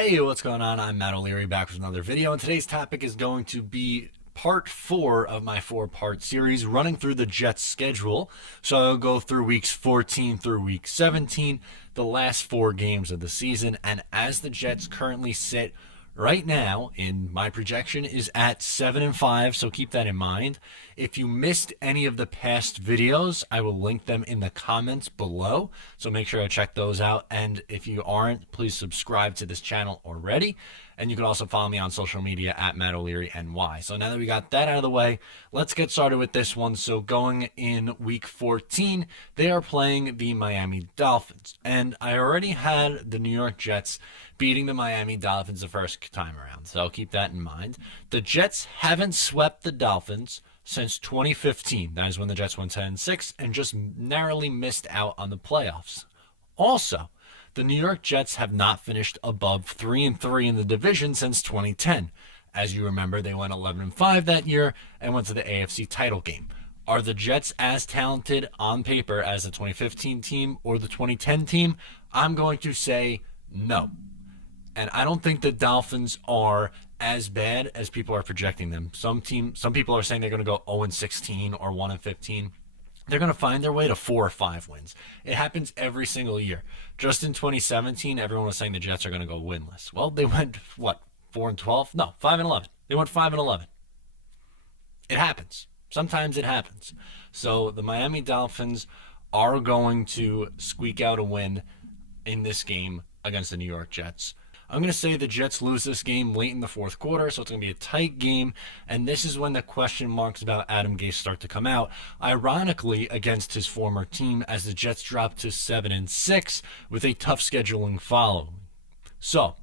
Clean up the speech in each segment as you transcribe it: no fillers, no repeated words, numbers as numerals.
Hey, what's going on? I'm Matt O'Leary back with another video, and today's topic is going to be part 4 of my 4-part series running through the Jets schedule. So I'll go through weeks 14 through week 17, the last 4 games of the season, and as the Jets currently sit right now, in my projection, is at 7-5, so keep that in mind. If you missed any of the past videos, I will link them in the comments below, so make sure to check those out. And if you aren't, please subscribe to this channel already. And you can also follow me on social media at Matt O'Leary NY. So now that we got that out of the way, let's get started with this one. So going in week 14, they are playing the Miami Dolphins. And I already had the New York Jets beating the Miami Dolphins the first time around. So keep that in mind. The Jets haven't swept the Dolphins since 2015. That is when the Jets went 10-6 and just narrowly missed out on the playoffs. Also, the New York Jets have not finished above 3-3 in the division since 2010. As you remember, they went 11-5 that year and went to the AFC title game. Are the Jets as talented on paper as the 2015 team or the 2010 team? I'm going to say no. And I don't think the Dolphins are as bad as people are projecting them. Some people are saying they're going to go 0-16 or 1-15. They're going to find their way to 4 or 5 wins. It happens every single year. Just in 2017, everyone was saying the Jets are going to go winless. Well, they went, 4-12? No, 5-11. They went 5-11. It happens. Sometimes it happens. So the Miami Dolphins are going to squeak out a win in this game against the New York Jets. I'm going to say the Jets lose this game late in the fourth quarter, so it's going to be a tight game, and this is when the question marks about Adam Gase start to come out, ironically against his former team, as the Jets drop to 7-6 with a tough scheduling following. So,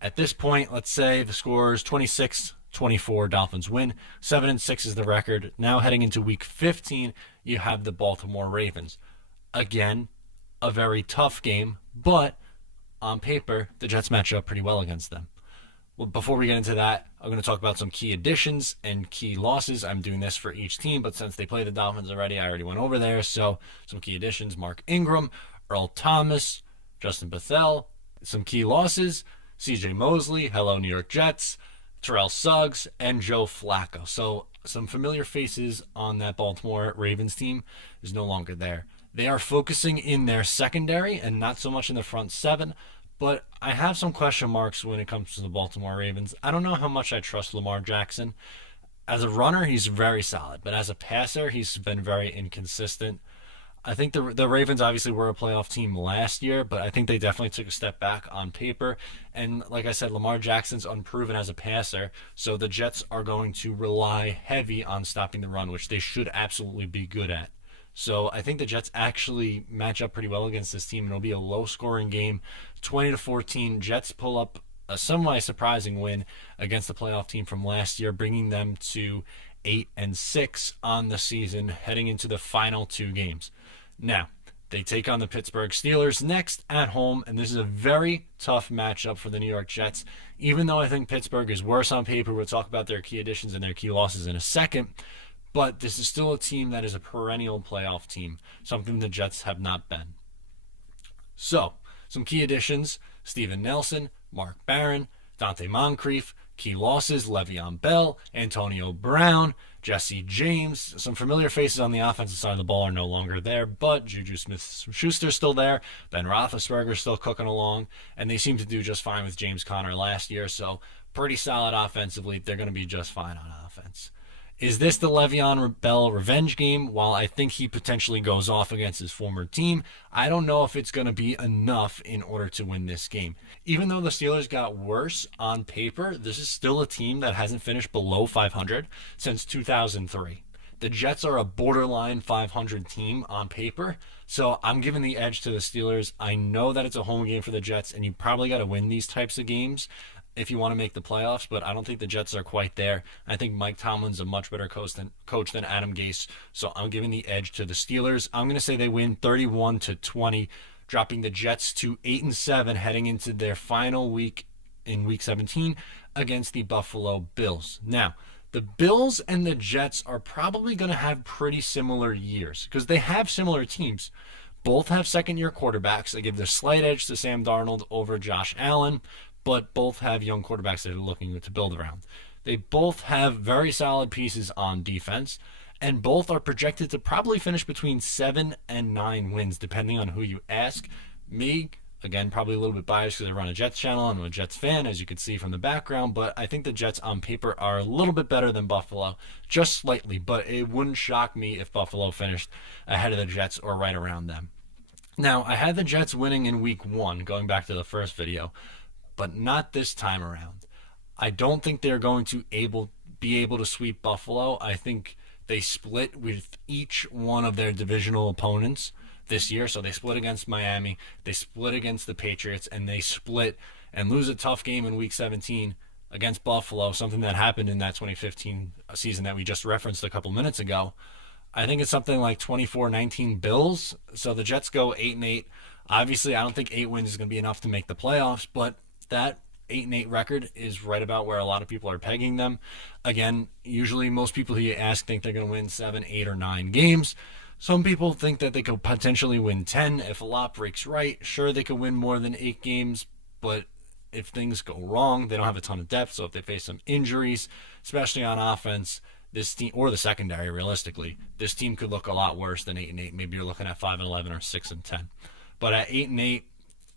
at this point, let's say the score is 26-24, Dolphins win. 7-6 is the record. Now heading into week 15, you have the Baltimore Ravens. Again, a very tough game, but on paper, the Jets match up pretty well against them. Well, before we get into that, I'm going to talk about some key additions and key losses. I'm doing this for each team, but since they played the Dolphins already, I already went over there. So some key additions: Mark Ingram, Earl Thomas, Justin Bethel. Some key losses: CJ Mosley, hello New York Jets, Terrell Suggs, and Joe Flacco. So some familiar faces on that Baltimore Ravens team is no longer there. They are focusing in their secondary and not so much in the front seven, but I have some question marks when it comes to the Baltimore Ravens. I don't know how much I trust Lamar Jackson. As a runner, he's very solid, but as a passer, he's been very inconsistent. I think the Ravens obviously were a playoff team last year, but I think they definitely took a step back on paper. And like I said, Lamar Jackson's unproven as a passer, so the Jets are going to rely heavy on stopping the run, which they should absolutely be good at. So I think the Jets actually match up pretty well against this team, and it'll be a low-scoring game, 20-14. Jets pull up a semi-surprising win against the playoff team from last year, bringing them to 8-6 on the season, heading into the final 2 games. Now, they take on the Pittsburgh Steelers next at home, and this is a very tough matchup for the New York Jets. Even though I think Pittsburgh is worse on paper, we'll talk about their key additions and their key losses in a second. But this is still a team that is a perennial playoff team, something the Jets have not been. So, some key additions: Steven Nelson, Mark Barron, Dante Moncrief. Key losses: Le'Veon Bell, Antonio Brown, Jesse James. Some familiar faces on the offensive side of the ball are no longer there, but Juju Smith-Schuster's still there. Ben Roethlisberger's still cooking along, and they seem to do just fine with James Conner last year, so pretty solid offensively. They're going to be just fine on offense. Is this the Le'Veon Bell revenge game? While I think he potentially goes off against his former team, I don't know if it's going to be enough in order to win this game. Even though the Steelers got worse on paper, this is still a team that hasn't finished below 500 since 2003. The Jets are a borderline 500 team on paper, so I'm giving the edge to the Steelers. I know that it's a home game for the Jets, and you probably got to win these types of games if you want to make the playoffs, but I don't think the Jets are quite there. I think Mike Tomlin's a much better coach than Adam Gase, so I'm giving the edge to the Steelers. I'm going to say they win 31-20, dropping the Jets to 8-7 heading into their final week in week 17 against the Buffalo Bills. Now, the Bills and the Jets are probably going to have pretty similar years because they have similar teams. Both have second-year quarterbacks. I give the slight edge to Sam Darnold over Josh Allen. but both have young quarterbacks that are looking to build around. They both have very solid pieces on defense, and both are projected to probably finish between 7 and 9 wins, depending on who you ask. Me, again, probably a little bit biased because I run a Jets channel. I'm a Jets fan, as you can see from the background, but I think the Jets on paper are a little bit better than Buffalo, just slightly, but it wouldn't shock me if Buffalo finished ahead of the Jets or right around them. Now, I had the Jets winning in week 1, going back to the first video, but not this time around. I don't think they're going to be able to sweep Buffalo. I think they split with each one of their divisional opponents this year. So they split against Miami, they split against the Patriots, and they split and lose a tough game in week 17 against Buffalo, something that happened in that 2015 season that we just referenced a couple minutes ago. I think it's something like 24-19 Bills. So the Jets go 8-8. Obviously, I don't think 8 wins is going to be enough to make the playoffs, but that 8-8 record is right about where a lot of people are pegging them. Again, usually most people who you ask think they're going to win 7, 8, or 9 games. Some people think that they could potentially win 10 if a lot breaks right. Sure, they could win more than 8 games, but if things go wrong, they don't have a ton of depth. So if they face some injuries, especially on offense, this team, or the secondary, realistically, this team could look a lot worse than 8-8. Maybe you're looking at 5-11 or 6-10. But at 8-8,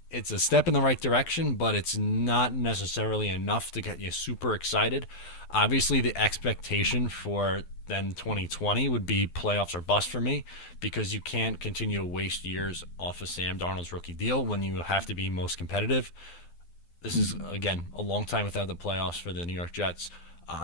it's a step in the right direction, but it's not necessarily enough to get you super excited. Obviously, the expectation for then 2020 would be playoffs or bust for me, because you can't continue to waste years off of Sam Darnold's rookie deal when you have to be most competitive. This is, again, a long time without the playoffs for the New York Jets.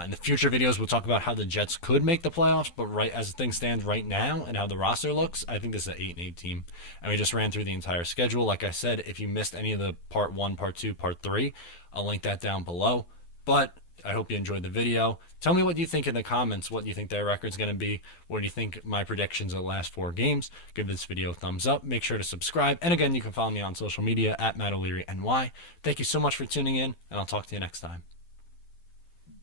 In the future videos, we'll talk about how the Jets could make the playoffs, but right as things stand right now and how the roster looks, I think this is an 8-8 team. And we just ran through the entire schedule. Like I said, if you missed any of the part 1, part 2, part 3, I'll link that down below. But I hope you enjoyed the video. Tell me what you think in the comments, what you think their record's going to be. What do you think my predictions of the last 4 games? Give this video a thumbs up. Make sure to subscribe. And again, you can follow me on social media at Matt O'Leary NY. Thank you so much for tuning in, and I'll talk to you next time.